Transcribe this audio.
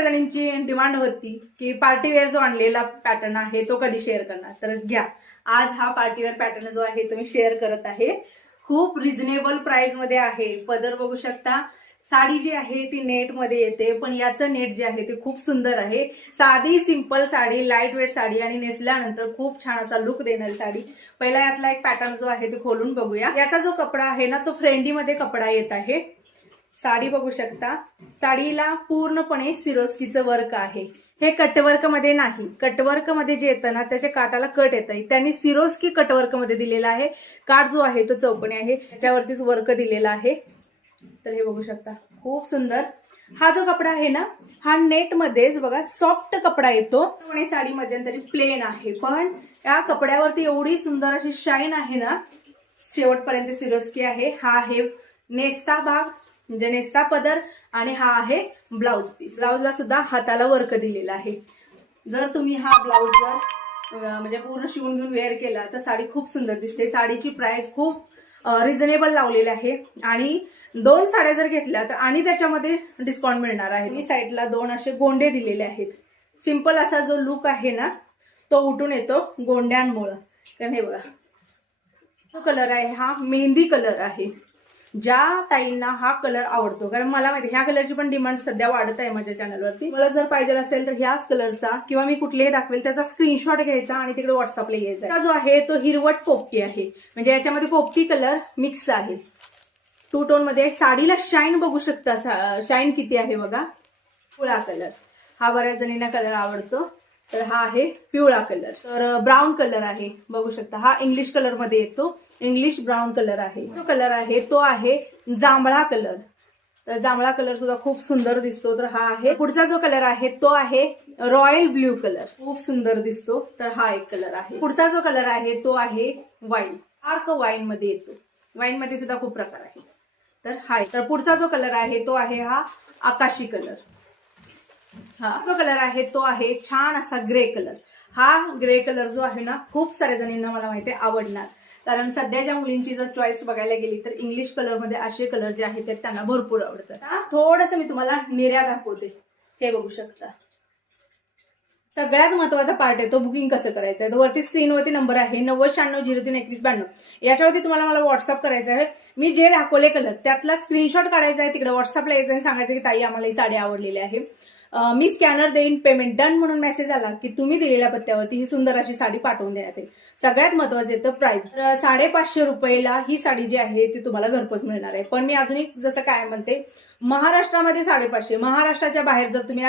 जणांची डिमांड होती की पार्टीवेअर जो आणलेला पॅटर्न आहे तो कधी शेअर करणार, तर घ्या आज हा पार्टीवेअर पॅटर्न जो आहे तो मी शेअर करत आहे. खूप रिझनेबल प्राइस मध्ये आहे. पदर बघू शकता. साडी जी आहे ती नेट मध्ये येते, पण याचं नेट जे आहे ते खूप सुंदर आहे. साधी simple sari, light weight sari आणि नेसल्यानंतर खूप छान असा लुक देणारी साडी. पहिला यातला एक पॅटर्न जो आहे ते खोलून बघूया. याचा जो कपडा आहे ना तो फ्रेंडी मध्ये कपडा येत आहे. साडी बघू शकता. साडीला पूर्णपणे सिरोस्कीचं वर्क आहे. हे कटवर्क मध्ये नाही, कटवर्क मध्ये जे येतं ना त्याच्या काटाला कट येत आहे, त्यांनी सिरोस्की कटवर्क मध्ये दिलेला आहे. काठ जो आहे तो चौकोनी आहे, त्याच्यावरतीच वर्क दिलेला आहे. तर हे बघू शकता, खूप सुंदर. हा जो कपडा आहे ना हा नेट मध्येच बघा सॉफ्ट कपडा येतो. साडी मध्यंतरी प्लेन आहे, पण या कपड्यावरती एवढी सुंदर अशी शाईन आहे ना. शेवटपर्यंत सिरोस्की आहे. हा आहे नेस्ता भाग म्हणजे नेस्ता पदर आणि हा आहे ब्लाउज पीस. ब्लाउजला सुद्धा हाताला वर्क दिलेला आहे. जर तुम्ही हा ब्लाउज जर म्हणजे पूर्ण शिवून घेऊन वेअर केला तर साडी खूप सुंदर दिसते. साडीची प्राइस खूप रिझनेबल लावलेली आहे आणि 2 साड्या जर घेतल्या तर आणि त्याच्यामध्ये डिस्काउंट मिळणार आहे. मी साईडला 2 असे गोंडे दिलेले आहेत. सिंपल असा जो लुक आहे ना तो उठून येतो गोंड्यांमुळे. कारण हे बघा, जो कलर आहे हा मेहंदी कलर आहे. ज्या ताईंना हा कलर आवडतो, कारण मला माहिती ह्या कलरची पण डिमांड सध्या वाढत आहे माझ्या चॅनलवरती. मला जर पाहिजे असेल तर ह्याच कलरचा किंवा मी कुठलेही दाखवेल त्याचा स्क्रीनशॉट घ्यायचा आणि तिकडे व्हॉट्सअपला यायचा. जो आहे तो हिरवट पोपटी आहे, म्हणजे याच्यामध्ये पोपटी कलर मिक्स आहे. 2 टोन मध्ये. साडीला शाईन बघू शकता, शाईन किती आहे बघा. पिवळा कलर हा बऱ्याच जणींना कलर आवडतो, तर हा आहे पिवळा कलर. तर ब्राऊन कलर आहे बघू शकता. हा इंग्लिश कलर मध्ये येतो, इंग्लिश ब्राऊन कलर आहे. जो कलर आहे तो आहे जांभळा कलर. तर जांभळा कलर सुद्धा खूप सुंदर दिसतो. तर हा आहे. पुढचा जो कलर आहे तो आहे रॉयल ब्ल्यू कलर, खूप सुंदर दिसतो. तर हा एक कलर आहे. पुढचा जो कलर आहे तो आहे वाईन, डार्क वाईन मध्ये येतो. वाईन मध्ये सुद्धा खूप प्रकार आहे. तर हा. तर पुढचा जो कलर आहे तो आहे हा आकाशी कलर. हा जो कलर आहे तो आहे छान असा ग्रे कलर. हा ग्रे कलर जो आहे ना खूप साऱ्या जणींना मला माहिती आहे आवडणार, कारण सध्याच्या मुलींची जर चॉईस बघायला गेली तर इंग्लिश कलर मध्ये असे कलर जे आहेत ते त्यांना भरपूर आवडतात. थोडंसं मी तुम्हाला निर्या दाखवते. हे बघू शकता. सगळ्यात महत्वाचा पार्ट आहे तो बुकिंग कसं करायचं आहे. तर वरती स्क्रीनवरती नंबर आहे 9096032192. याच्यावरती तुम्हाला मला व्हॉट्सअप करायचं आहे. मी जे दाखवले कलर त्यातला स्क्रीनशॉट काढायचा आहे, तिकडे व्हॉट्सअपला यायचं आणि सांगायचं की ताई आम्हाला ही साडी आवडलेली आहे. मी स्कॅनर देईन, पेमेंट डन म्हणून मेसेज आला की तुम्ही दिलेल्या पत्त्यावरती ही सुंदर अशी साडी पाठवून देण्यात येईल. सगळ्यात महत्वाचं येतं प्राइस. 550 रुपयाला ही साडी जी आहे ती तुम्हाला घरपोच मिळणार आहे. पण मी अजून एक जसं काय म्हणते, महाराष्ट्रामध्ये 550, महाराष्ट्राच्या बाहेर जर तुम्ही